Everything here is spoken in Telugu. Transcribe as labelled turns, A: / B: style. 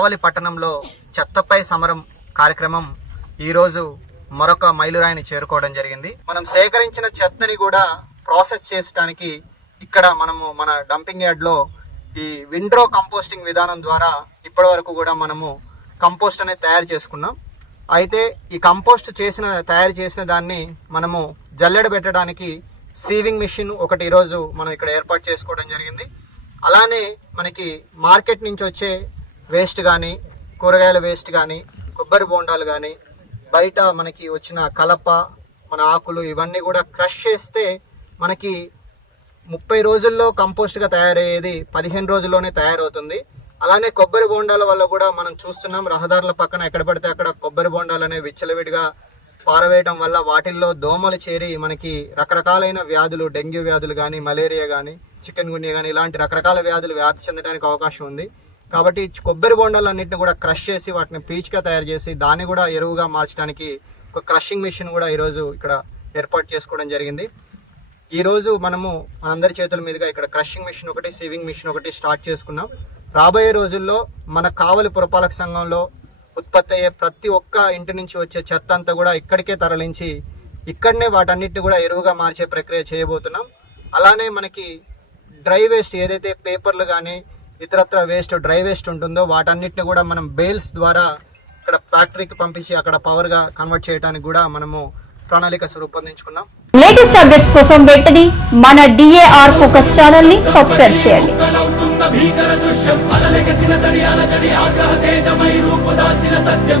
A: కావలి పట్టణంలో చెత్తపై సమరం కార్యక్రమం ఈరోజు మరొక మైలురాయిని చేరుకోవడం జరిగింది. మనం సేకరించిన చెత్తని కూడా ప్రాసెస్ చేయడానికి ఇక్కడ మనము మన డంపింగ్ యార్డ్లో ఈ విండ్రో కంపోస్టింగ్ విధానం ద్వారా ఇప్పటి వరకు కూడా మనము కంపోస్ట్ అనేది తయారు చేసుకున్నాం. అయితే ఈ కంపోస్ట్ చేసిన తయారు చేసిన దాన్ని మనము జల్లెడ పెట్టడానికి సీవింగ్ మిషన్ ఒకటి ఈరోజు మనం ఇక్కడ ఏర్పాటు చేసుకోవడం జరిగింది. అలానే మనకి మార్కెట్ నుంచి వచ్చే వేస్ట్ కానీ కూరగాయల వేస్ట్ కానీ కొబ్బరి బోండాలు కానీ బయట మనకి వచ్చిన కలప మన ఆకులు ఇవన్నీ కూడా క్రష్ చేస్తే మనకి ముప్పై రోజుల్లో కంపోస్ట్గా తయారయ్యేది పదిహేను రోజుల్లోనే తయారవుతుంది. అలానే కొబ్బరి బోండాల వల్ల కూడా మనం చూస్తున్నాం రహదారుల పక్కన ఎక్కడ పడితే అక్కడ కొబ్బరి బోండాలు అనేవి విచ్చలవిడిగా పారవేయడం వల్ల వాటిల్లో దోమలు చేరి మనకి రకరకాలైన వ్యాధులు డెంగ్యూ వ్యాధులు కానీ మలేరియా కానీ చికెన్ గున్యా కానీ ఇలాంటి రకరకాల వ్యాధులు వ్యాప్తి చెందడానికి అవకాశం ఉంది. కాబట్టి కొబ్బరి బొండాలన్నింటిని కూడా క్రష్ చేసి వాటిని పీచ్గా తయారు చేసి దాన్ని కూడా ఎరువుగా మార్చడానికి ఒక క్రషింగ్ మిషన్ కూడా ఈరోజు ఇక్కడ ఏర్పాటు చేసుకోవడం జరిగింది. ఈరోజు మనము మనందరి చేతుల మీదుగా ఇక్కడ క్రషింగ్ మిషన్ ఒకటి సేవింగ్ మిషన్ ఒకటి స్టార్ట్ చేసుకున్నాం. రాబోయే రోజుల్లో మన కావలి పురపాలక సంఘంలో ఉత్పత్తి అయ్యే ప్రతి ఒక్క ఇంటి నుంచి వచ్చే చెత్త అంతా కూడా ఇక్కడికే తరలించి ఇక్కడనే వాటన్నిటిని కూడా ఎరువుగా మార్చే ప్రక్రియ చేయబోతున్నాం. అలానే మనకి డ్రై వేస్ట్ ఏదైతే పేపర్లు కానీ ఇతరత్ర వేస్ట్ డ్రై వేస్ట్ ఉంటుందో వాటన్నిటిని కూడా మనం బేల్స్ ద్వారా ఇక్కడ ఫ్యాక్టరీకి పంపించి అక్కడ పవర్గా కన్వర్ట్ చేయడానికి కూడా మనము ప్రణాళిక రూపొందించుకున్నాం
B: లేటెస్ట్ అప్డేట్స్ కోసం వెంటనే మన డిఏఆర్ ఫోకస్ ఛానల్ని సబ్స్క్రైబ్ చేయండి.
C: భీకర దృశ్యం అలలెగసిన తడి అలజడి ఆగ్రహ తేజమై రూపుదాల్చిన సత్యం.